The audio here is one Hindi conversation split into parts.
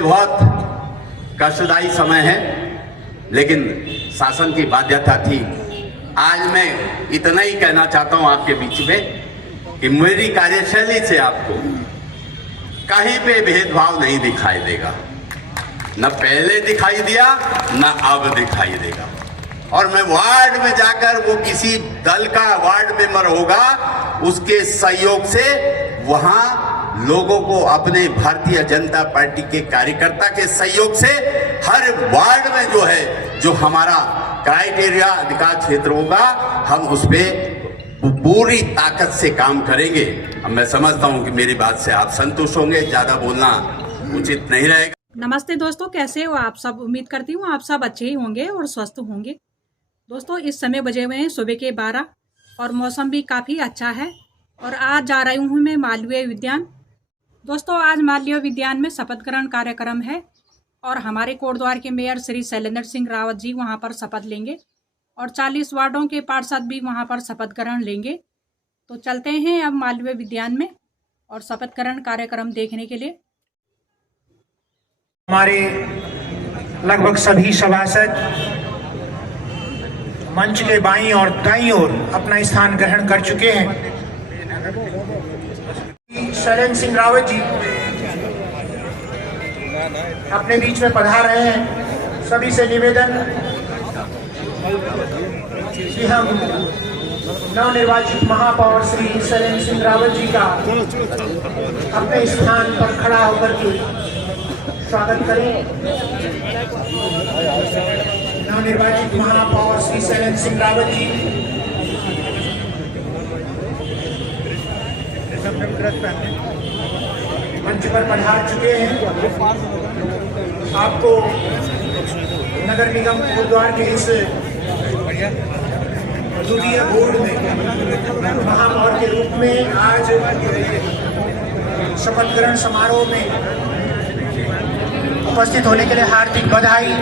बहुत कष्टदायी समय है, लेकिन शासन की बाध्यता थी। आज मैं इतना ही कहना चाहता हूं आपके बीच में कि मेरी कार्यशैली से आपको कहीं पे भेदभाव नहीं दिखाई देगा, न पहले दिखाई दिया न अब दिखाई देगा। और मैं वार्ड में जाकर, वो किसी दल का वार्ड मेंबर होगा, उसके सहयोग से वहां लोगों को, अपने भारतीय जनता पार्टी के कार्यकर्ता के सहयोग से हर वार्ड में जो है, जो हमारा क्राइटेरिया अधिकार क्षेत्र होगा, हम उस पर पूरी ताकत से काम करेंगे। अब मैं समझता हूं कि मेरी बात से आप संतुष्ट होंगे, ज्यादा बोलना उचित नहीं रहेगा। नमस्ते दोस्तों, कैसे हो आप सब? उम्मीद करती हूँ आप सब अच्छे ही होंगे और स्वस्थ होंगे। दोस्तों, इस समय बजे हुए हैं सुबह के 12 और मौसम भी काफ़ी अच्छा है। और आज जा रही हूँ मैं मालवीय विद्यान। दोस्तों, आज मालवीय विद्यान में शपथ ग्रहण कार्यक्रम है और हमारे कोटद्वार के मेयर श्री शैलेंद्र सिंह रावत जी वहाँ पर शपथ लेंगे और 40 वार्डों के पार्षद भी वहाँ पर शपथ ग्रहण लेंगे। तो चलते हैं अब मालवीय विद्यान में और शपथ ग्रहण कार्यक्रम देखने के लिए। हमारे लगभग सभी सभासद मंच के बाईं और दाईं ओर अपना स्थान ग्रहण कर चुके हैं। शैलेंद्र सिंह रावत जी अपने बीच में पधार रहे हैं। सभी से निवेदन कि हम नवनिर्वाचित महापौर श्री शैलेंद्र सिंह रावत जी का अपने स्थान पर खड़ा होकर के स्वागत करें। नवनिर्वाचित महापौर श्री शैलेंद्र सिंह रावत जी मंच पर पधार चुके हैं। आपको नगर निगम कोटद्वार के इस द्वितीय बोर्ड में महापौर के रूप में आज शपथ ग्रहण समारोह में उपस्थित होने के लिए हार्दिक बधाई।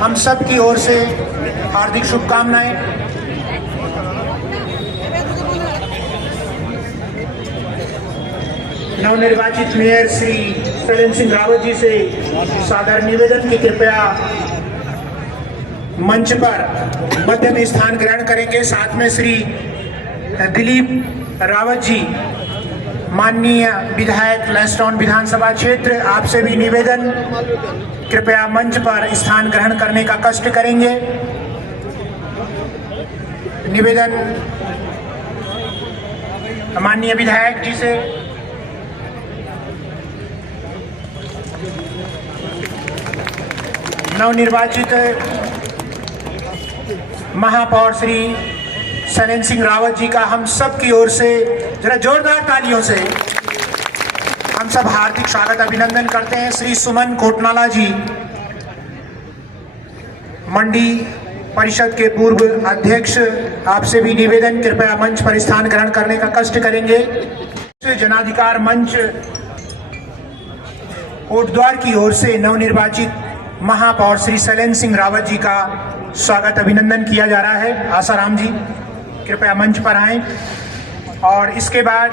हम सब की ओर से हार्दिक शुभकामनाएं। नवनिर्वाचित मेयर श्री शैलेंद्र सिंह रावत जी से सादर निवेदन कि कृपया मंच पर मध्य में स्थान ग्रहण करेंगे। साथ में श्री दिलीप रावत जी, माननीय विधायक लैंसडाउन विधानसभा क्षेत्र, आपसे भी निवेदन कृपया मंच पर स्थान ग्रहण करने का कष्ट करेंगे। निवेदन माननीय विधायक जी से। नवनिर्वाचित महापौर श्री शैलेंद्र सिंह रावत जी का हम सब की ओर से जरा जोरदार तालियों से हम सब हार्दिक स्वागत अभिनंदन करते हैं। श्री सुमन कोटनाला जी, मंडी परिषद के पूर्व अध्यक्ष, आपसे भी निवेदन कृपया मंच पर स्थान ग्रहण करने का कष्ट करेंगे। जनाधिकार मंच कोटद्वार की ओर से नवनिर्वाचित महापौर श्री शैलेंद्र सिंह रावत जी का स्वागत अभिनंदन किया जा रहा है। आसाराम जी कृपया मंच पर आएं। और इसके बाद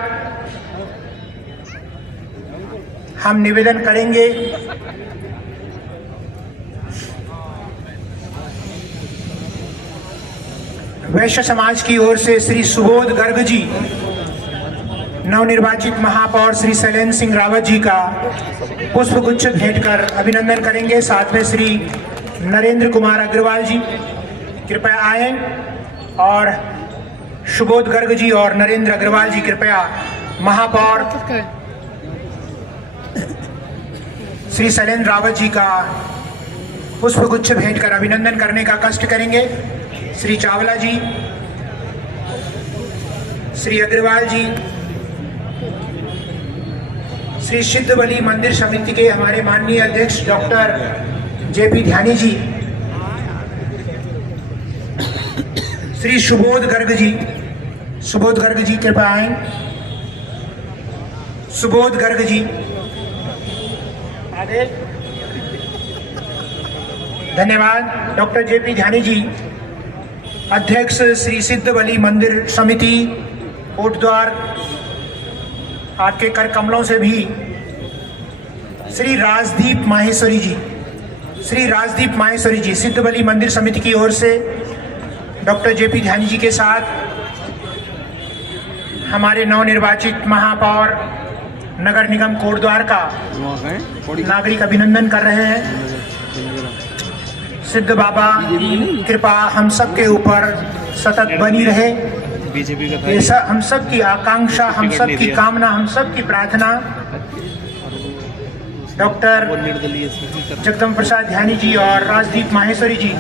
हम निवेदन करेंगे वैश्य समाज की ओर से श्री सुबोध गर्ग जी नवनिर्वाचित महापौर श्री शैलेंद्र सिंह रावत जी का पुष्पगुच्छ भेंट कर अभिनंदन करेंगे। साथ में श्री नरेंद्र कुमार अग्रवाल जी कृपया आए और सुबोध गर्ग जी और नरेंद्र अग्रवाल जी कृपया महापौर श्री शैलेंद्र रावत जी का पुष्पगुच्छ भेंट कर अभिनंदन करने का कष्ट करेंगे। श्री चावला जी, श्री अग्रवाल जी, श्री सिद्धबली मंदिर समिति के हमारे माननीय अध्यक्ष डॉक्टर जेपी ध्यानी जी, श्री सुबोध गर्ग जी कृपया आए। सुबोध गर्ग जी आगे। धन्यवाद। डॉक्टर जेपी ध्यानी जी, अध्यक्ष श्री सिद्धबली मंदिर समिति कोटद्वार, आपके कर कमलों से भी श्री राजदीप माहेश्वरी जी, श्री राजदीप माहेश्वरी जी सिद्धबली मंदिर समिति की ओर से डॉक्टर जेपी ध्यानी जी के साथ हमारे नवनिर्वाचित महापौर नगर निगम कोटद्वार का नागरिक अभिनंदन कर रहे हैं। सिद्ध बाबा की कृपा हम सब के ऊपर सतत बनी रहे, ऐसा हम सब की आकांक्षा, हम सब की कामना, हम सब की प्रार्थना। डॉक्टर जगदम्ब प्रसाद ध्यानी जी और राजदीप माहेश्वरी जी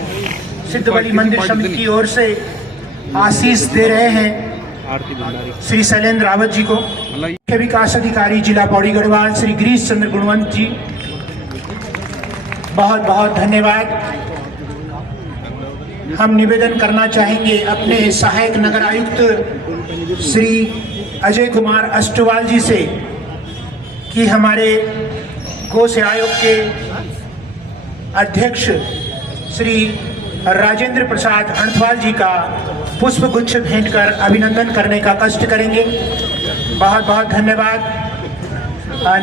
सिद्धबली मंदिर समिति की ओर से आशीष दे रहे हैं श्री शैलेंद्र रावत जी को। मुख्य विकास अधिकारी जिला पौड़ी गढ़वाल श्री गिरीश चंद्र गुणवंत जी, बहुत बहुत धन्यवाद। हम निवेदन करना चाहेंगे अपने सहायक नगर आयुक्त श्री अजय कुमार अष्टवाल जी से कि हमारे गो सेवा आयोग के अध्यक्ष श्री राजेंद्र प्रसाद अणथवाल जी का पुष्प गुच्छ भेंट कर अभिनंदन करने का कष्ट करेंगे। बहुत बहुत धन्यवाद।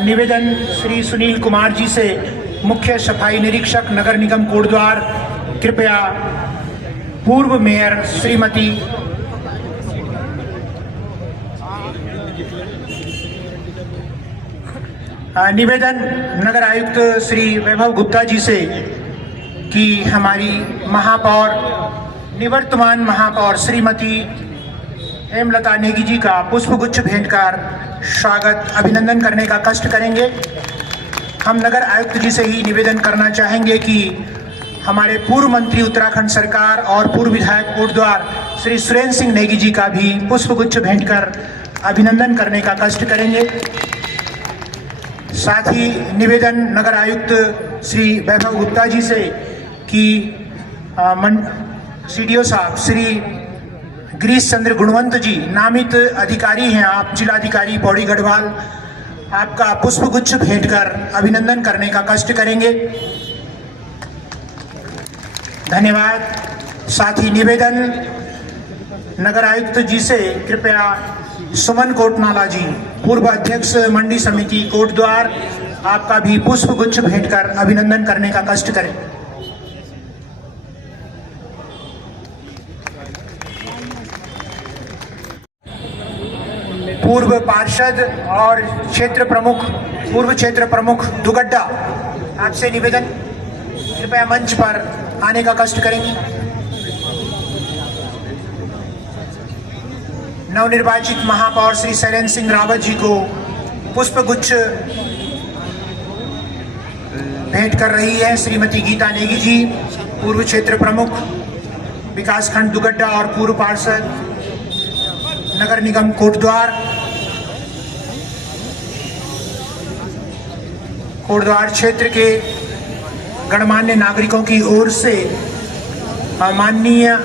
निवेदन श्री सुनील कुमार जी से मुख्य सफाई निरीक्षक नगर निगम कोटद्वार, कृपया पूर्व मेयर श्रीमती निवेदन नगर आयुक्त श्री वैभव गुप्ता जी से कि हमारी महापौर, निवर्तमान महापौर श्रीमती हेमलता नेगी जी का पुष्पगुच्छ भेंट कर स्वागत अभिनंदन करने का कष्ट करेंगे। हम नगर आयुक्त जी से ही निवेदन करना चाहेंगे कि हमारे पूर्व मंत्री उत्तराखंड सरकार और पूर्व विधायक कोटद्वार श्री सुरेंद्र सिंह नेगी जी का भी पुष्पगुच्छ भेंट कर अभिनंदन करने का कष्ट करेंगे। साथ ही निवेदन नगर आयुक्त श्री वैभव गुप्ता जी से कि सीडीओ साहब श्री गिरीश चंद्र गुणवंत जी, नामित अधिकारी हैं आप, जिलाधिकारी पौड़ी गढ़वाल, आपका पुष्पगुच्छ भेंट कर अभिनंदन करने का कष्ट करेंगे। धन्यवाद। साथ ही निवेदन नगर आयुक्त जी से कृपया सुमन कोटनाला जी, पूर्व अध्यक्ष मंडी समिति कोटद्वार, आपका भी पुष्पगुच्छ भेंट कर अभिनंदन करने का कष्ट करें। पूर्व पार्षद और क्षेत्र प्रमुख, पूर्व क्षेत्र प्रमुख दुगड्डा, आपसे निवेदन कृपया मंच पर आने का कष्ट करेंगी। नवनिर्वाचित महापौर श्री शैलेंद्र सिंह रावत जी को पुष्पगुच्छ भेंट कर रही है श्रीमती गीता नेगी जी, पूर्व क्षेत्र प्रमुख विकासखंड दुगड्डा और पूर्व पार्षद नगर निगम कोटद्वार। कोटद्वार क्षेत्र के गणमान्य नागरिकों की ओर से माननीय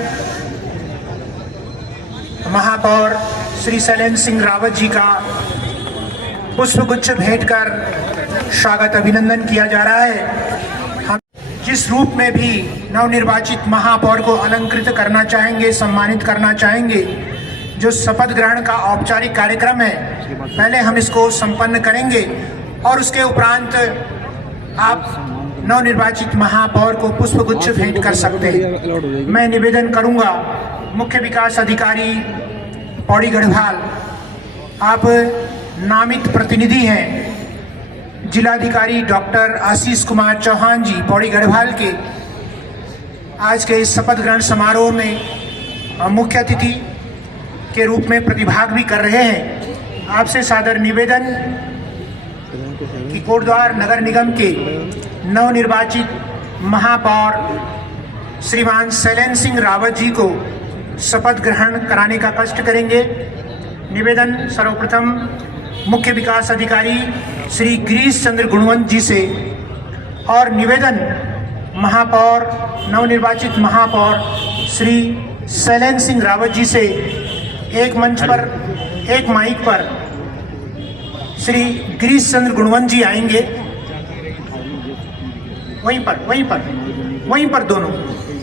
महापौर श्री शैलेंद्र सिंह रावत जी का पुष्पगुच्छ भेंट कर स्वागत अभिनंदन किया जा रहा है। हम जिस रूप में भी नवनिर्वाचित महापौर को अलंकृत करना चाहेंगे, सम्मानित करना चाहेंगे, जो शपथ ग्रहण का औपचारिक कार्यक्रम है, पहले हम इसको संपन्न करेंगे और उसके उपरांत आप नवनिर्वाचित महापौर को पुष्पगुच्छ भेंट कर सकते हैं। मैं निवेदन करूंगा मुख्य विकास अधिकारी पौड़ी गढ़वाल, आप नामित प्रतिनिधि हैं, जिलाधिकारी डॉक्टर आशीष कुमार चौहान जी पौड़ी गढ़वाल के आज के इस शपथ ग्रहण समारोह में मुख्य अतिथि के रूप में प्रतिभाग भी कर रहे हैं। आपसे सादर निवेदन कि कोटद्वार नगर निगम के नवनिर्वाचित महापौर श्रीमान शैलेंद्र सिंह रावत जी को शपथ ग्रहण कराने का कष्ट करेंगे। निवेदन सर्वप्रथम मुख्य विकास अधिकारी श्री गिरीश चंद्र गुणवंत जी से और निवेदन महापौर, नवनिर्वाचित महापौर श्री शैलेंद्र सिंह रावत जी से एक मंच पर, एक माइक पर श्री गिरीश चंद्र गुणवंत जी आएंगे। वहीं पर दोनों,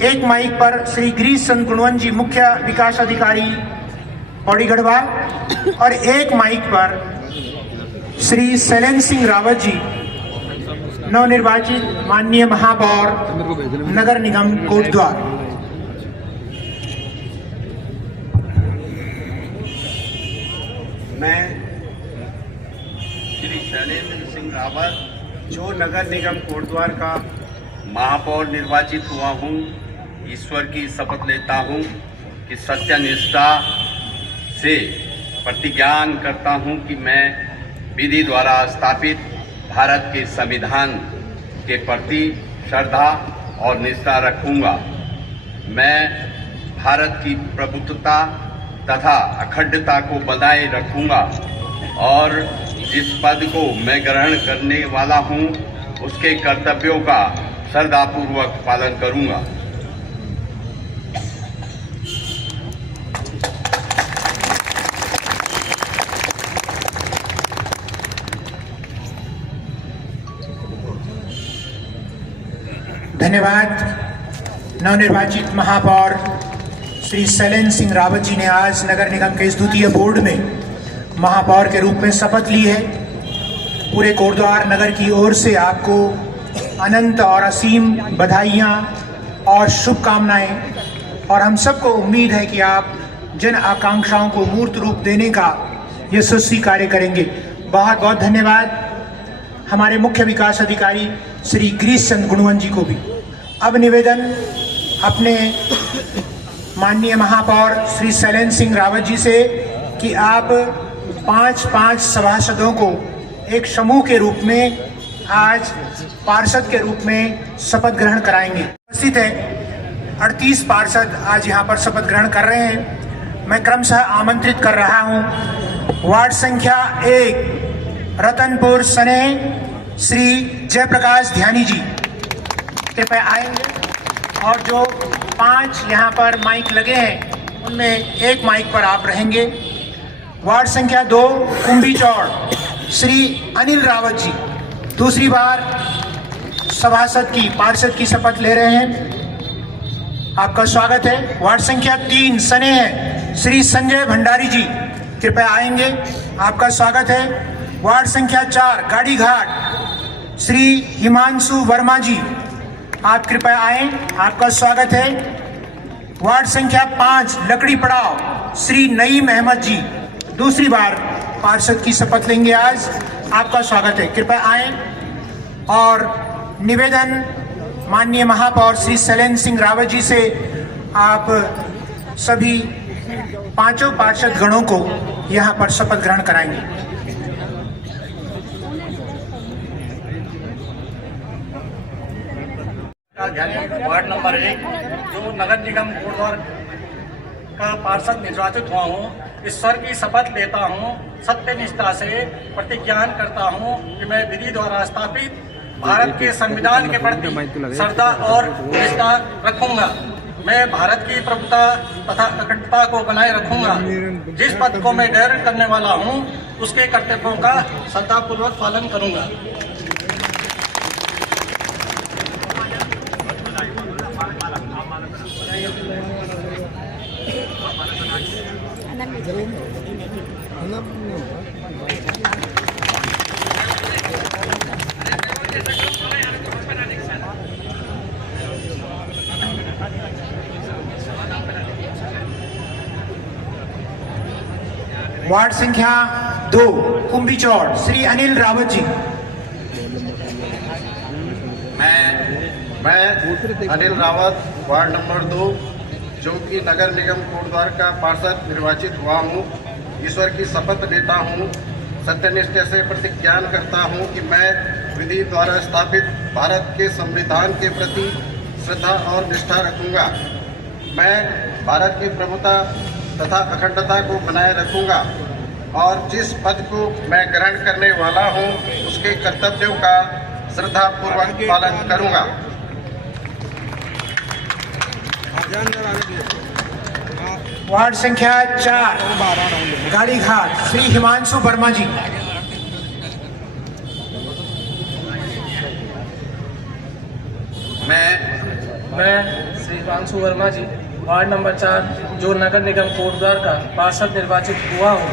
एक माइक पर श्री गिरीश चंद्र गुणवंत जी मुख्य विकास अधिकारी पौड़ी गढ़वाल और एक माइक पर श्री शैलेंद्र सिंह रावत जी नवनिर्वाचित माननीय महापौर नगर निगम कोटद्वार। मैं श्री शैलेंद्र सिंह रावत जो नगर निगम कोटद्वार का महापौर निर्वाचित हुआ हूँ, ईश्वर की शपथ लेता हूँ कि सत्यनिष्ठा से प्रतिज्ञान करता हूँ कि मैं विधि द्वारा स्थापित भारत के संविधान के प्रति श्रद्धा और निष्ठा रखूँगा। मैं भारत की प्रभुत्वता तथा अखंडता को बनाए रखूँगा और जिस पद को मैं ग्रहण करने वाला हूँ उसके कर्तव्यों का श्रद्धापूर्वक पालन करूँगा। धन्यवाद। नवनिर्वाचित महापौर श्री शैलेंद्र सिंह रावत जी ने आज नगर निगम के इस द्वितीय बोर्ड में महापौर के रूप में शपथ ली है। पूरे कोटद्वार नगर की ओर से आपको अनंत और असीम बधाइयाँ और शुभकामनाएं और हम सबको उम्मीद है कि आप जन आकांक्षाओं को मूर्त रूप देने का यशस्वी कार्य करेंगे। बहुत बहुत धन्यवाद हमारे मुख्य विकास अधिकारी श्री गिरीश चंद्र गुणवंत जी को भी। अब निवेदन अपने माननीय महापौर श्री शैलेंद्र सिंह रावत जी से कि आप 5 सभासदों को एक समूह के रूप में आज पार्षद के रूप में शपथ ग्रहण कराएंगे। उपस्थित है 38 पार्षद आज यहाँ पर शपथ ग्रहण कर रहे हैं। मैं क्रमशः आमंत्रित कर रहा हूँ वार्ड संख्या 1 रतनपुर सने श्री जयप्रकाश ध्यानी जी कृपया आएंगे और जो 5 यहाँ पर माइक लगे हैं उनमें एक माइक पर आप रहेंगे। वार्ड संख्या 2 कुंभी चौड़ श्री अनिल रावत जी दूसरी बार सभासद की पार्षद की शपथ ले रहे हैं, आपका स्वागत है। वार्ड संख्या 3 सने है श्री संजय भंडारी जी कृपया आएंगे, आपका स्वागत है। वार्ड संख्या 4 गाड़ी घाट श्री हिमांशु वर्मा जी आप कृपया आएं, आपका स्वागत है। वार्ड संख्या 5 लकड़ी पड़ाव श्री नईम अहमद जी दूसरी बार पार्षद की शपथ लेंगे आज, आपका स्वागत है, कृपया आएं। और निवेदन माननीय महापौर श्री शैलेंद्र सिंह रावत जी से आप सभी 5 पार्षद गणों को यहाँ पर शपथ ग्रहण कराएंगे। वार्ड नंबर 1 जो नगर निगम कोटद्वार का पार्षद निर्वाचित हुआ हूँ, ईश्वर की शपथ लेता हूँ, सत्यनिष्ठा से प्रतिज्ञान करता हूँ कि मैं विधि द्वारा स्थापित भारत के संविधान के प्रति श्रद्धा और निष्ठा रखूंगा। मैं भारत की प्रभुता तथा अखंडता को बनाए रखूंगा। जिस पद को मैं ग्रहण करने वाला हूँ उसके कर्तव्यों का श्रद्धापूर्वक पालन करूंगा। वार्ड संख्या 2 कुंभी चौड़ श्री अनिल रावत जी। मैं अनिल रावत वार्ड नंबर 2 जो कि नगर निगम कोटद्वार का पार्षद निर्वाचित हुआ हूँ, ईश्वर की शपथ लेता हूँ, सत्यनिष्ठा से प्रतिज्ञान करता हूँ कि मैं विधि द्वारा स्थापित भारत के संविधान के प्रति श्रद्धा और निष्ठा रखूँगा। मैं भारत की प्रभुता तथा अखंडता को बनाए रखूँगा और जिस पद को मैं ग्रहण करने वाला हूँ उसके कर्तव्यों का श्रद्धापूर्वक पालन करूँगा। वार्ड संख्या 4 गाड़ी घाट श्री हिमांशु वर्मा जी। मैं श्री हिमांशु वर्मा जी वार्ड नंबर 4 जो नगर निगम कोटद्वार का पार्षद निर्वाचित हुआ हूँ,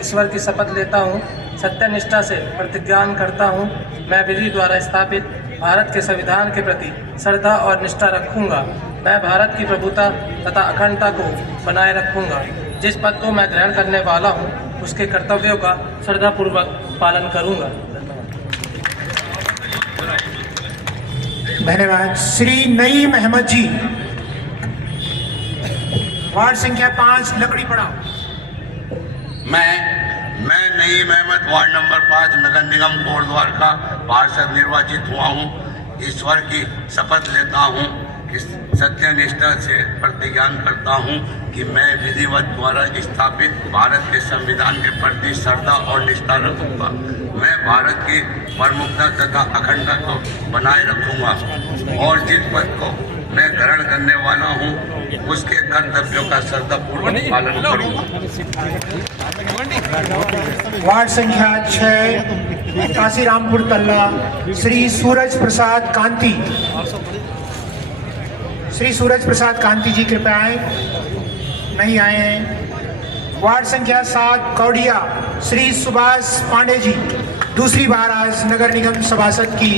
ईश्वर की शपथ लेता हूँ, सत्यनिष्ठा से प्रतिज्ञान करता हूँ मैं विधि द्वारा स्थापित भारत के संविधान के प्रति श्रद्धा और निष्ठा रखूँगा। मैं भारत की प्रभुता तथा अखंडता को बनाए रखूँगा। जिस पद को मैं ग्रहण करने वाला हूँ उसके कर्तव्यों का श्रद्धापूर्वक पालन करूँगा। धन्यवाद। श्री नईम अहमद जी, वार्ड संख्या 5, लकड़ी पड़ाव। मैं नईम अहमद वार्ड नंबर 5 नगर निगम कोटद्वार का पार्षद निर्वाचित हुआ हूँ। ईश्वर की शपथ लेता हूँ कि सत्यनिष्ठा से प्रतिज्ञान करता हूँ कि मैं विधिवत द्वारा स्थापित भारत के संविधान के प्रति श्रद्धा और निष्ठा रखूंगा। मैं भारत की प्रमुखता तथा अखंडता को बनाए रखूंगा और जिस पद को मैं ग्रहण करने वाला हूँ उसके कर्तव्यों का श्रद्धापूर्वक पालन करूंगा। वार्ड संख्या 6, काशीरामपुर तल्ला, श्री सूरज प्रसाद कांति। श्री सूरज प्रसाद कांति जी कृपया आए, नहीं आए हैं। वार्ड संख्या 7, कौडिया, श्री सुभाष पांडे जी दूसरी बार आज नगर निगम सभासद की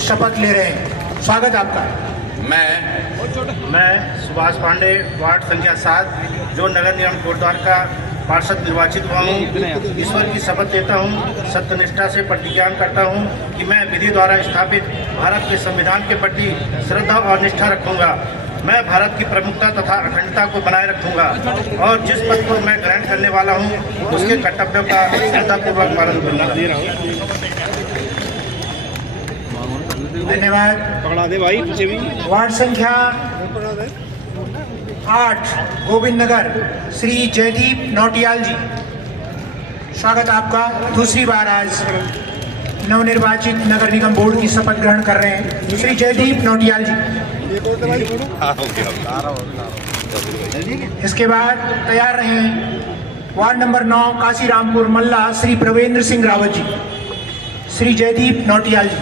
शपथ ले रहे हैं। स्वागत आपका। मैं सुभाष पांडे वार्ड संख्या 7 जो नगर निगम कोटद्वार का पार्षद निर्वाचित हुआ हूँ। ईश्वर की शपथ लेता हूँ, सत्यनिष्ठा से प्रतिज्ञान करता हूँ कि मैं विधि द्वारा स्थापित भारत के संविधान के प्रति श्रद्धा और निष्ठा रखूँगा। मैं भारत की प्रमुखता तथा अखंडता को बनाए रखूँगा और जिस पद को मैं ग्रहण करने वाला हूँ उसके कर्तव्यों का श्रद्धापूर्वक पालन करूँगा। धन्यवाद। वार्ड संख्या 8, गोविंद नगर, श्री जयदीप नौटियाल जी, स्वागत आपका। दूसरी बार आज नवनिर्वाचित नगर निगम बोर्ड की शपथ ग्रहण कर रहे हैं श्री जयदीप नौटियाल जी। इसके बाद तैयार रहें वार्ड नंबर 9, काशीरामपुर मल्ला, श्री प्रवेंद्र सिंह रावत जी, श्री जयदीप नौटियाल जी।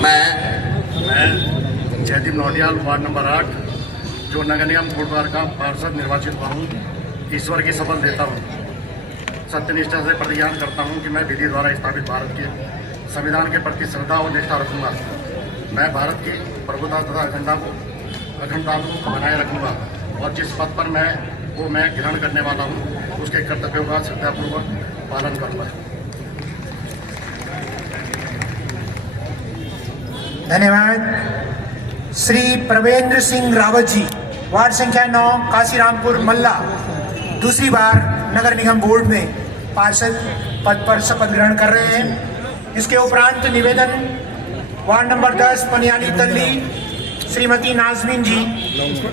मैं जयदीप नौटियाल वार्ड नंबर 8 जो नगर निगम कोटद्वार का पार्षद निर्वाचित हुआ हूँ। ईश्वर की शपथ लेता हूँ, सत्यनिष्ठा से प्रतिज्ञान करता हूँ कि मैं विधि द्वारा स्थापित भारत के संविधान के प्रति श्रद्धा और निष्ठा रखूँगा। मैं भारत की प्रभुता तथा अखंडता को बनाए रखूँगा और जिस पद पर मैं ग्रहण करने वाला हूँ उसके कर्तव्यों का श्रद्धापूर्वक पालन करूँगा। धन्यवाद। श्री प्रवेंद्र सिंह रावत जी, वार्ड संख्या 9, काशीरामपुर मल्ला, दूसरी बार नगर निगम बोर्ड में पार्षद पद पर शपथ ग्रहण कर रहे हैं। इसके उपरांत निवेदन वार्ड नंबर 10, पनियाली तल्ली, श्रीमती नाजमीन जी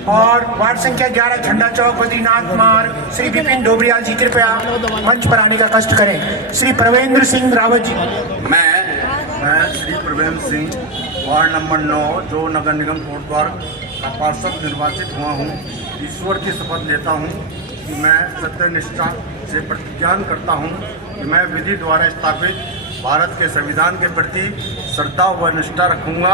और वार्ड संख्या 11, झंडा चौक, बद्रीनाथ मार्ग, श्री विपिन डोबरियाल जी कृपया मंच पर आने का कष्ट करें। श्री प्रवेंद्र सिंह रावत जी। मैं श्री प्रवेंद्र सिंह वार्ड नंबर 9 जो नगर निगम कोटद्वार का पार्षद निर्वाचित हुआ हूँ। ईश्वर की शपथ लेता हूँ कि मैं सत्यनिष्ठा से प्रतिज्ञान करता हूँ कि मैं विधि द्वारा स्थापित भारत के संविधान के प्रति श्रद्धा व निष्ठा रखूँगा।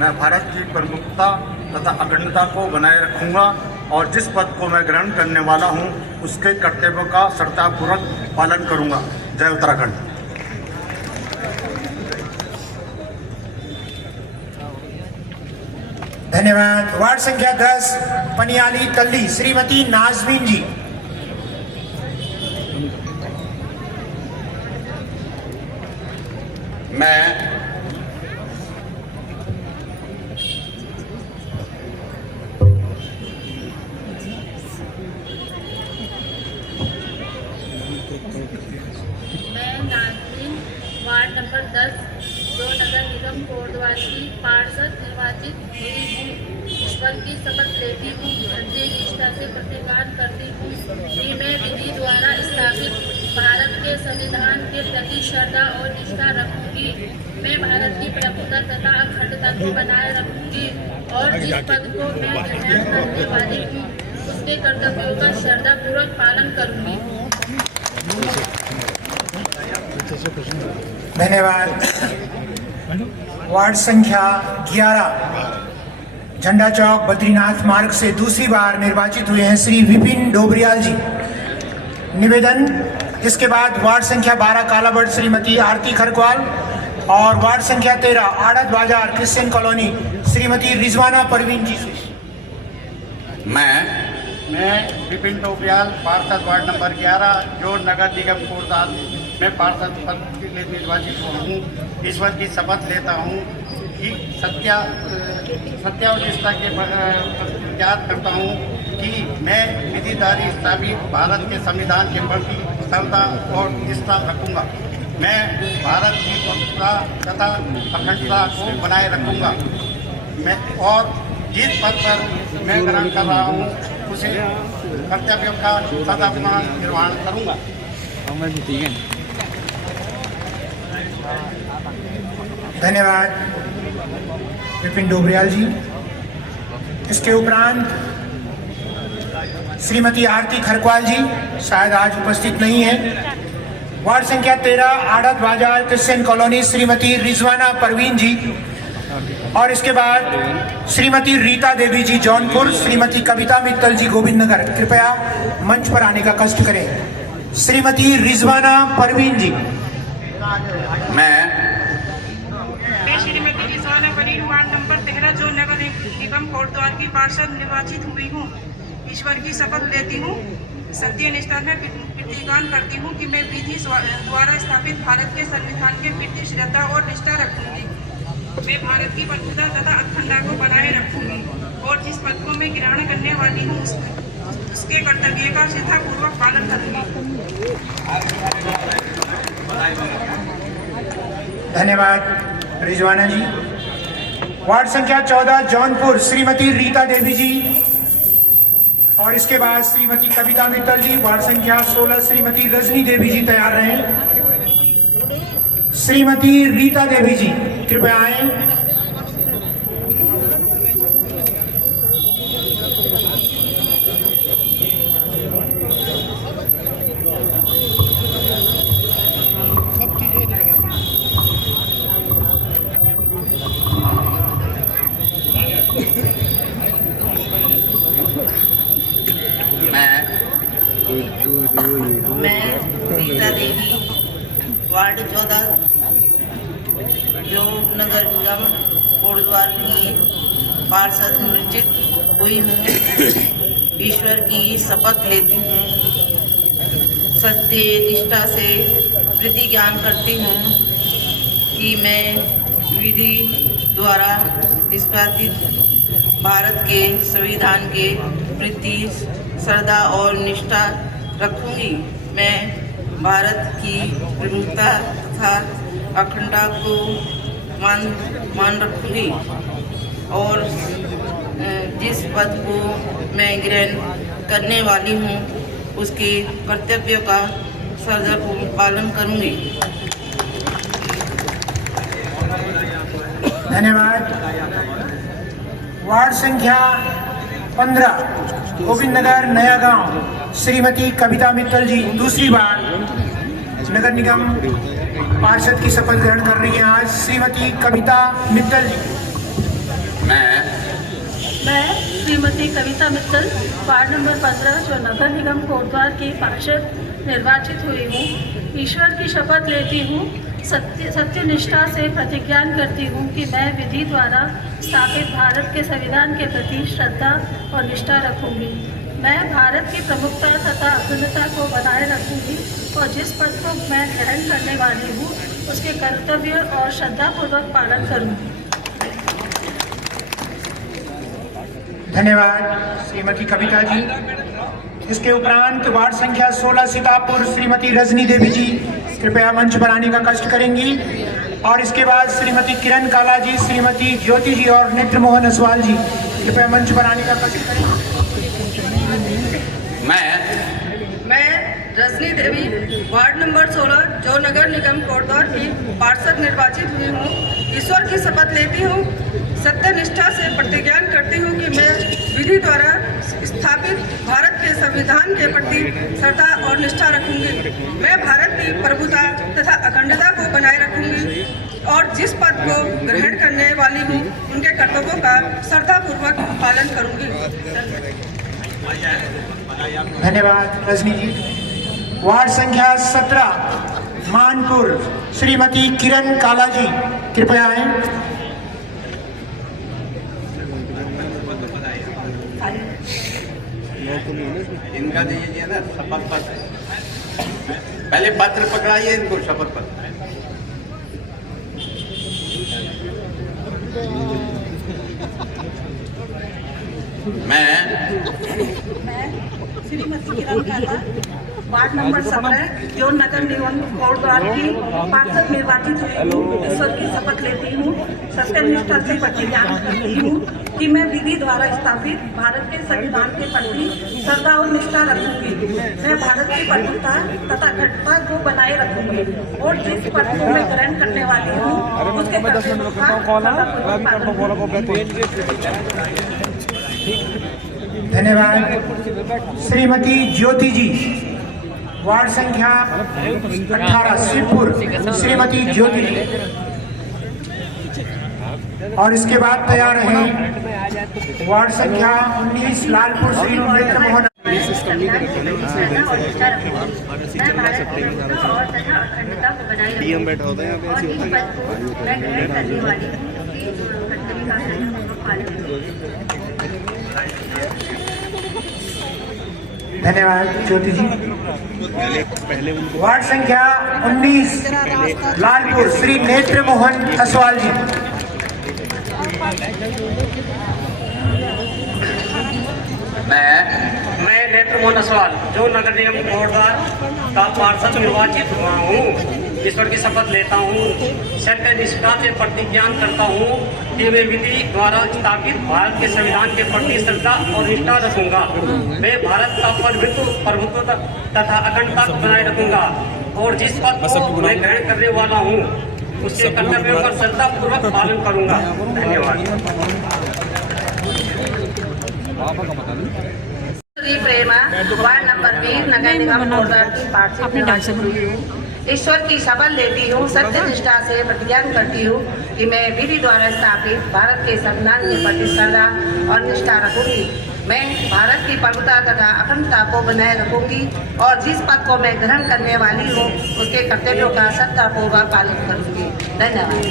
मैं भारत की प्रमुखता तथा अखंडता को बनाए रखूँगा और जिस पद को मैं ग्रहण करने वाला हूँ उसके कर्तव्यों का श्रद्धापूर्वक पालन करूँगा। जय उत्तराखंड। धन्यवाद। वार्ड संख्या 10, पनियाली तल्ली, श्रीमती नाजमीन जी। मैं नाजमीन वार्ड नंबर 10 जो नगर निगम कोटद्वार की पार्षद निर्वाचित हुई हूँ। ईश्वर की शपथ लेती हूँ, सच्ची निष्ठा से प्रतिज्ञान करती हूँ कि मैं विधि द्वारा स्थापित भारत के संविधान के प्रति श्रद्धा और निष्ठा रखूंगी। मैं भारत की प्रभुता तथा अखंडता को बनाए रखूंगी और जिस पद को मैं ग्रहण करने वाली हूँ उसके कर्तव्यों का श्रद्धापूर्वक पालन करूंगी। धन्यवाद। वार्ड संख्या 11 झंडा चौक बद्रीनाथ मार्ग से दूसरी बार निर्वाचित हुए हैं श्री विपिन डोबरियाल जी। निवेदन, इसके बाद वार्ड संख्या 12 कालाबड़ श्रीमती आरती खरकवाल और वार्ड संख्या 13 आड़त बाजार क्रिश्चियन कॉलोनी श्रीमती रिजवाना परवीन जी। मैं विपिन डोबरियाल पार्षद वार्ड नंबर 11 जो नगर निगम कोटद्वार में पार्षद पद के लिए निर्वाचित हुआ हूँ, ईश्वर की शपथ लेता हूँ कि सत्य और निष्ठा के ज्ञात करता हूँ कि मैं विधिधारी स्थापित भारत के संविधान के प्रति श्रद्धा और निष्ठा रखूँगा। मैं भारत की एकता तथा अखंडता को बनाए रखूँगा। मैं और जिस पद पर मैं ग्रहण कर रहा हूँ उसे कर्तव्यों का सदात्मा निर्वहन करूँगा। धन्यवाद विपिन डोबरियाल जी। इसके उपरांत श्रीमती आरती खरकवाल जी शायद आज उपस्थित नहीं है। वार्ड संख्या 13 आड़त बाजार क्रिश्चियन कॉलोनी श्रीमती रिजवाना परवीन जी और इसके बाद श्रीमती रीता देवी जी जौनपुर, श्रीमती कविता मित्तल जी गोविंद नगर। कृपया मंच पर आने का कष्ट करें। श्रीमती रिजवाना परवीन जी। मैं श्रीमती रिजवाना परवीन वार्ड नंबर 13 जो नगर निगम कोटद्वार की पार्षद निर्वाचित हुई हूँ, ईश्वर की शपथ लेती हूँ, सत्य निष्ठा में प्रतिज्ञान करती हूँ कि मैं विधि द्वारा स्थापित भारत के संविधान के प्रति श्रद्धा और निष्ठा रखूंगी। मैं भारत की प्रभुता तथा अखंडता को बनाए रखूंगी और जिस पद को मैं ग्रहण करने वाली हूँ उसके कर्तव्य का श्रद्धापूर्वक पालन करूंगी। धन्यवाद रिजवाना जी। वार्ड संख्या 14 जौनपुर श्रीमती रीता देवी जी और इसके बाद श्रीमती कविता मित्तल जी। वार्ड संख्या 16 श्रीमती रजनी देवी जी तैयार रहें। श्रीमती रीता देवी जी कृपया आएं। मैं रीता देवी वार्ड 14 जो नगर निगम कोटद्वार की पार्षद निर्वाचित हुई हूँ, ईश्वर की शपथ लेती हूँ, सत्य निष्ठा से प्रतिज्ञान करती हूँ कि मैं विधि द्वारा स्थापित भारत के संविधान के प्रति श्रद्धा और निष्ठा रखूंगी। मैं भारत की प्रभुता तथा अखंडता को मान रखूंगी और जिस पद को मैं ग्रहण करने वाली हूँ उसके कर्तव्यों का श्रद्धापूर्वक पालन करूंगी। धन्यवाद। वार्ड संख्या 15 गोविंद नगर नया गांव श्रीमती कविता मित्तल जी दूसरी बार नगर निगम पार्षद की शपथ ग्रहण कर रही हैं आज। श्रीमती कविता मित्तल जी। मैं श्रीमती कविता मित्तल वार्ड नंबर 15 जो नगर निगम कोटद्वार की पार्षद निर्वाचित हुई हूँ, ईश्वर की शपथ लेती हूँ, सत्यनिष्ठा से प्रतिज्ञान करती हूँ कि मैं विधि द्वारा स्थापित भारत के संविधान के प्रति श्रद्धा और निष्ठा रखूँगी। मैं भारत की प्रमुखता तथा अखंडता को बनाए रखूँगी और जिस पद को मैं ग्रहण करने वाली हूँ उसके कर्तव्य और श्रद्धापूर्वक पालन करूँगी। धन्यवाद श्रीमती कविता जी। इसके उपरांत वार्ड संख्या 16 सीतापुर श्रीमती रजनी देवी जी कृपया मंच पर आने का कष्ट करेंगी और इसके बाद श्रीमती किरण काला जी, श्रीमती ज्योति जी और नेत्र मोहन असवाल जी कृपया मंच पर आने का कष्ट करेंगे। मैं रजनी देवी वार्ड नंबर 16 जो नगर निगम कोटद्वार की पार्षद निर्वाचित हुई हूँ, ईश्वर की शपथ लेती हूँ, सत्यनिष्ठा से प्रतिज्ञान करती हूँ कि मैं विधि द्वारा स्थापित भारत के संविधान के प्रति श्रद्धा और निष्ठा रखूंगी। मैं भारत की प्रभुता तथा अखंडता को बनाए रखूंगी और जिस पद को ग्रहण करने वाली हूँ उनके कर्तव्यों का श्रद्धापूर्वक पालन करूंगी। धन्यवाद रजनी जी। वार्ड संख्या 17 मानपुर श्रीमती किरण काला जी कृपया आए। इनका दीजिए ना शपथ पत्र, पहले पत्र पकड़ाइए इनको शपथ पत्र। मैं श्रीमती किरण काला वार्ड नंबर 17 जो नगर निगम कोटद्वार की पार्षद निर्वाचित हुई हूँ, ईश्वर की शपथ लेती हूँ, सत्यनिष्ठा से प्रतिज्ञा करती हूँ कि मैं विधि द्वारा स्थापित भारत के संविधान के प्रति श्रद्धा और निष्ठा रखूंगी। मैं भारत की प्रभुता तथा अखंडता को बनाए रखूंगी और जिस पद को मैं ग्रहण करने वाली हूँ उसके कर्तव्यों का श्रद्धापूर्वक पालन करूंगी। धन्यवाद। श्रीमती ज्योति जी वार्ड संख्या 18 शिवपुर श्रीमती ज्योति जी, और इसके बाद तैयार हैं वार्ड संख्या 19 लालपुर श्री नरेंद्र मोहन। बैठा होता है धन्यवाद ज्योति जी। वार्ड संख्या 19 लालपुर श्री नेत्र मोहन असवाल जी। मैं नेत्र मोहन असवाल जो नगर निगम कोटद्वार का पार्षद निर्वाचित हुआ हूँ, ईश्वर की शपथ लेता हूँ, सत्य निष्ठा से प्रतिज्ञान करता हूँ कि मैं विधि द्वारा स्थापित भारत के संविधान के प्रति श्रद्धा और निष्ठा रखूंगा। मैं भारत का प्रभुत्व तथा अखंडता को बनाए रखूंगा और जिस पद को मैं ग्रहण करने वाला हूँ उसके कर्तव्यों का श्रद्धापूर्वक पालन करूंगा। धन्यवाद। श्री प्रेमा वार्ड नंबर 20 नगर निगम कोटद्वार की पार्षद निर्वाचित हुई हूँ। ईश्वर की शपथ लेती हूँ, सत्य निष्ठा से प्रतिज्ञा करती हूँ कि मैं विधि द्वारा स्थापित भारत के संविधान के प्रति श्रद्धा और निष्ठा रखूंगी। मैं भारत की प्रभुता तथा अखंडता को बनाए रखूंगी और जिस पद को मैं ग्रहण करने वाली हूँ उसके कर्तव्यों का श्रद्धापूर्वक पालन करूंगी। धन्यवाद।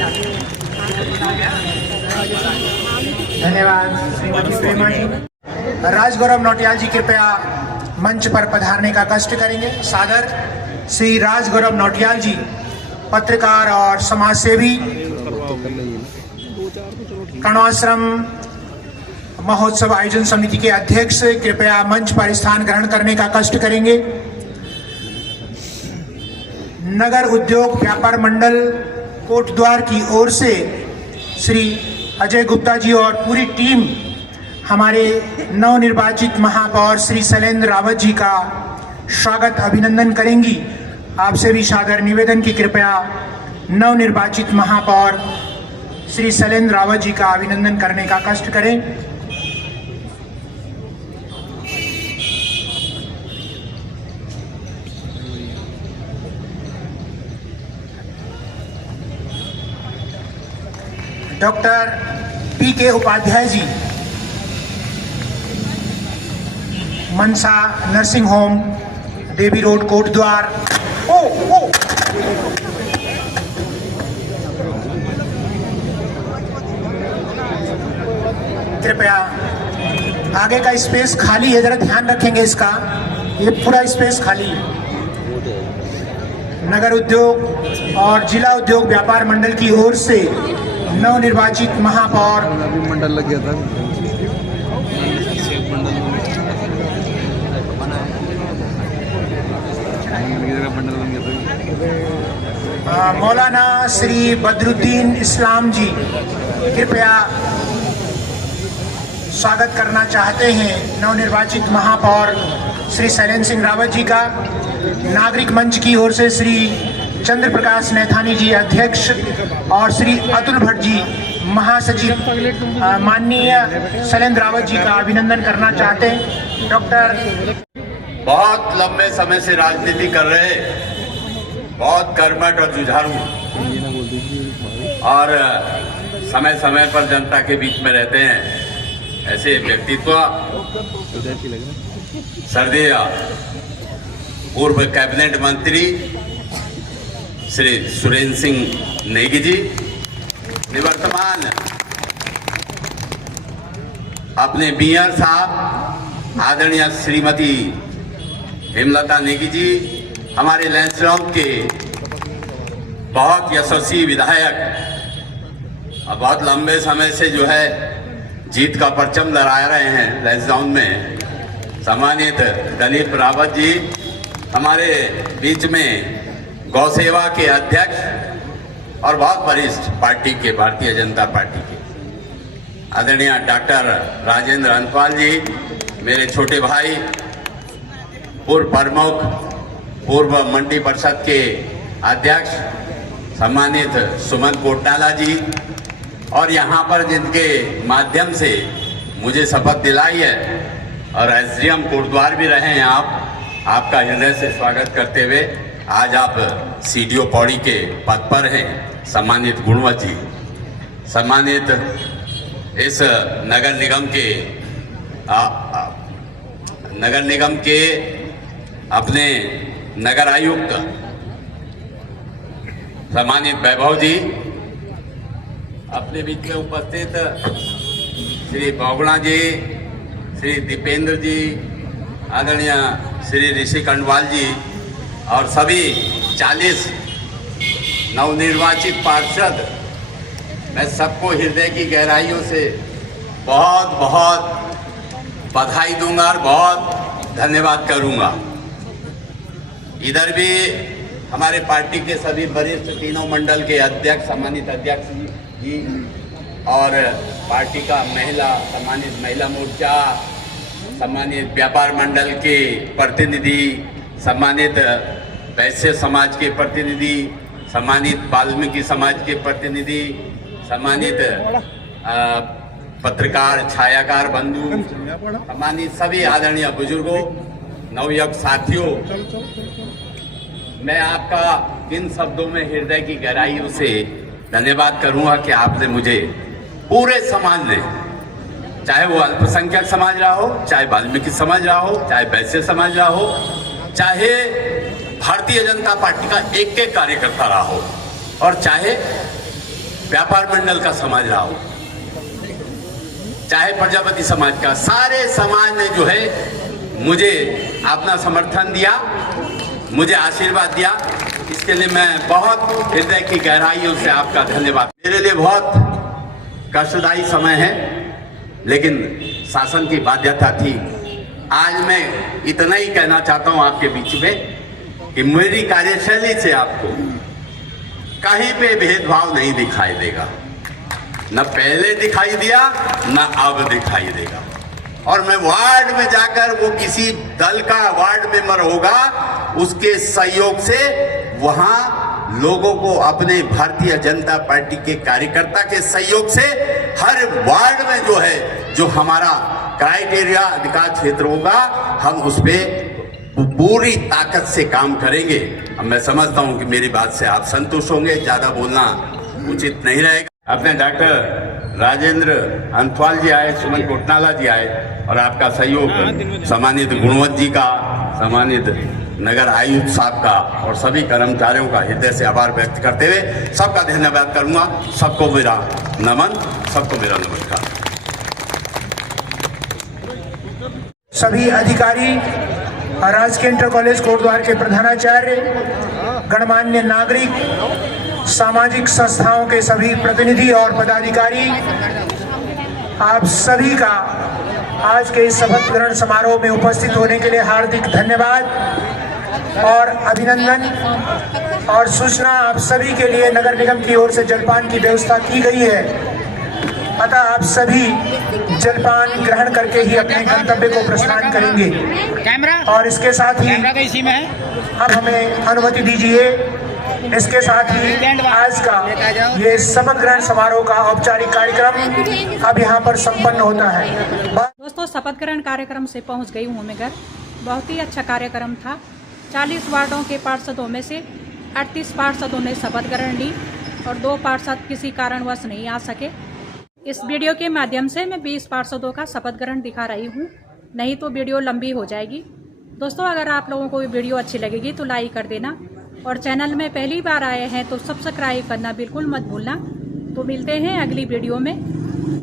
धन्यवाद श्रीमती प्रेमा जी। राजगौरव नौटियाल जी कृपया मंच पर पधारने का कष्ट करेंगे। सादर श्री राजगौरव नौटियाल जी पत्रकार और समाजसेवी, कण्वाश्रम महोत्सव आयोजन समिति के अध्यक्ष कृपया मंच पर स्थान ग्रहण करने का कष्ट करेंगे। नगर उद्योग व्यापार मंडल कोटद्वार की ओर से श्री अजय गुप्ता जी और पूरी टीम हमारे नवनिर्वाचित महापौर श्री शैलेंद्र रावत जी का स्वागत अभिनंदन करेंगी। आपसे भी सादर निवेदन की कृपया नवनिर्वाचित महापौर श्री शैलेंद्र रावत जी का अभिनंदन करने का कष्ट करें। Doctor P K. Upadhyay ji Mansa nursing home Devi road Kotdwar. कृपया आगे का स्पेस खाली है, जरा ध्यान रखेंगे इसका, ये पूरा स्पेस खाली है। नगर उद्योग और जिला उद्योग व्यापार मंडल की ओर से नवनिर्वाचित महापौर मंडल लग गया था। मौलाना श्री बदरुद्दीन इस्लाम जी कृपया स्वागत करना चाहते हैं नवनिर्वाचित महापौर श्री शैलेंद्र सिंह रावत जी का। नागरिक मंच की ओर से श्री चंद्र प्रकाश नैथानी जी अध्यक्ष और श्री अतुल भट्ट जी महासचिव माननीय शैलेंद्र रावत जी का अभिनंदन करना चाहते हैं। डॉक्टर बहुत लंबे समय से राजनीति कर रहे, बहुत कर्मठ और जुझारू और समय समय पर जनता के बीच में रहते हैं, ऐसे व्यक्तित्व सर्वदेय पूर्व कैबिनेट मंत्री श्री सुरेंद्र सिंह नेगी जी, निवर्तमान अपने मेयर साहब आदरणीय श्रीमती हेमलता नेगी जी, हमारे लैंसडाउन के बहुत यशस्वी विधायक और बहुत लंबे समय से जो है जीत का परचम लहरा रहे हैं लैंसडाउन में, सम्मानित दिलीप रावत जी, हमारे बीच में गौ सेवा के अध्यक्ष और बहुत वरिष्ठ पार्टी के, भारतीय जनता पार्टी के आदरणीय डॉक्टर राजेंद्र अंतवाल जी, मेरे छोटे भाई, पूर्व प्रमुख, पूर्व मंडी परिषद के अध्यक्ष सम्मानित सुमन कोटनाला जी, और यहाँ पर जिनके माध्यम से मुझे शपथ दिलाई है और एसडीएम कोटद्वार भी रहे हैं आपका हृदय से स्वागत करते हुए आज आप सीडीओ पौड़ी के पद पर हैं, सम्मानित गुणवत जी, सम्मानित इस नगर निगम के अपने नगर आयुक्त सम्मानित वैभव जी, अपने बीच में उपस्थित श्री बौगुणा जी, श्री दीपेंद्र जी, आदरणीय श्री ऋषि कंडवाल जी और सभी 40 नवनिर्वाचित पार्षद, मैं सबको हृदय की गहराइयों से बहुत बहुत बधाई दूंगा और बहुत धन्यवाद करूंगा। इधर भी हमारे पार्टी के सभी वरिष्ठ तीनों मंडल के अध्यक्ष, सम्मानित अध्यक्ष जी और पार्टी का सम्मानित महिला मोर्चा, सम्मानित व्यापार मंडल के प्रतिनिधि, सम्मानित वैश्य समाज के प्रतिनिधि, सम्मानित वाल्मीकि समाज के प्रतिनिधि, सम्मानित पत्रकार छायाकार बंधु, सम्मानित सभी आदरणीय बुजुर्गों, नवयुवक साथियों, मैं आपका इन शब्दों में हृदय की गहराइयों से धन्यवाद करूंगा कि आपने मुझे पूरे समाज ने, चाहे वो अल्पसंख्यक समाज रहा हो, चाहे वाल्मीकि समाज रहा हो, चाहे वैश्य समाज रहा हो, चाहे भारतीय जनता पार्टी का एक एक कार्यकर्ता रहा हो और चाहे व्यापार मंडल का समाज रहा हो, चाहे प्रजापति समाज का, सारे समाज ने जो है मुझे अपना समर्थन दिया, मुझे आशीर्वाद दिया। इसके लिए मैं बहुत हृदय की गहराइयों से आपका धन्यवाद। मेरे लिए बहुत कष्टदायी समय है, लेकिन शासन की बाध्यता थी। आज मैं इतना ही कहना चाहता हूं आपके बीच में कि मेरी कार्यशैली से आपको कहीं पे भेदभाव नहीं दिखाई देगा, न पहले दिखाई दिया न अब दिखाई देगा। और मैं वार्ड में जाकर, वो किसी दल का वार्ड मेंबर होगा, उसके सहयोग से वहां लोगों को, अपने भारतीय जनता पार्टी के कार्यकर्ता के सहयोग से हर वार्ड में जो है, जो हमारा क्राइटेरिया अधिकार क्षेत्र होगा, हम उस पर पूरी ताकत से काम करेंगे। अब मैं समझता हूं कि मेरी बात से आप संतुष्ट होंगे, ज्यादा बोलना उचित नहीं रहेगा। अपने डॉक्टर राजेंद्र अंतवाल जी आए, सुमन कोटनाला जी आए और आपका सहयोग सम्मानित गुणवत जी का, सम्मानित नगर आयुक्त साहब का और सभी कर्मचारियों का हृदय से आभार व्यक्त करते हुए सबका धन्यवाद करूंगा। सबको मेरा नमन, सबको मेरा नमस्कार। सभी अधिकारी, राजकीय इंटर कॉलेज कोटद्वार के प्रधानाचार्य, गणमान्य नागरिक, सामाजिक संस्थाओं के सभी प्रतिनिधि और पदाधिकारी, आप सभी का आज के इस शपथ ग्रहण समारोह में उपस्थित होने के लिए हार्दिक धन्यवाद और अभिनंदन और सूचना। आप सभी के लिए नगर निगम की ओर से जलपान की व्यवस्था की गई है, अतः आप सभी जलपान ग्रहण करके ही अपने गंतव्य को प्रस्थान करेंगे। और इसके साथ ही अब हमें अनुमति दीजिए इसके साथ ही आज का ये शपथ ग्रहण समारोह का औपचारिक कार्यक्रम अब यहाँ पर संपन्न होता है। दोस्तों, शपथ ग्रहण कार्यक्रम से पहुँच गई हूँ मैं घर। बहुत ही अच्छा कार्यक्रम था। 40 वार्डों के पार्षदों में से 38 पार्षदों ने शपथ ग्रहण ली और 2 पार्षद किसी कारणवश नहीं आ सके। इस वीडियो के माध्यम से मैं 20 पार्षदों का शपथ ग्रहण दिखा रही हूँ, नहीं तो वीडियो लंबी हो जाएगी। दोस्तों, अगर आप लोगों को ये वीडियो अच्छी लगेगी तो लाइक कर देना और चैनल में पहली बार आए हैं तो सब्सक्राइब करना बिल्कुल मत भूलना। तो मिलते हैं अगली वीडियो में।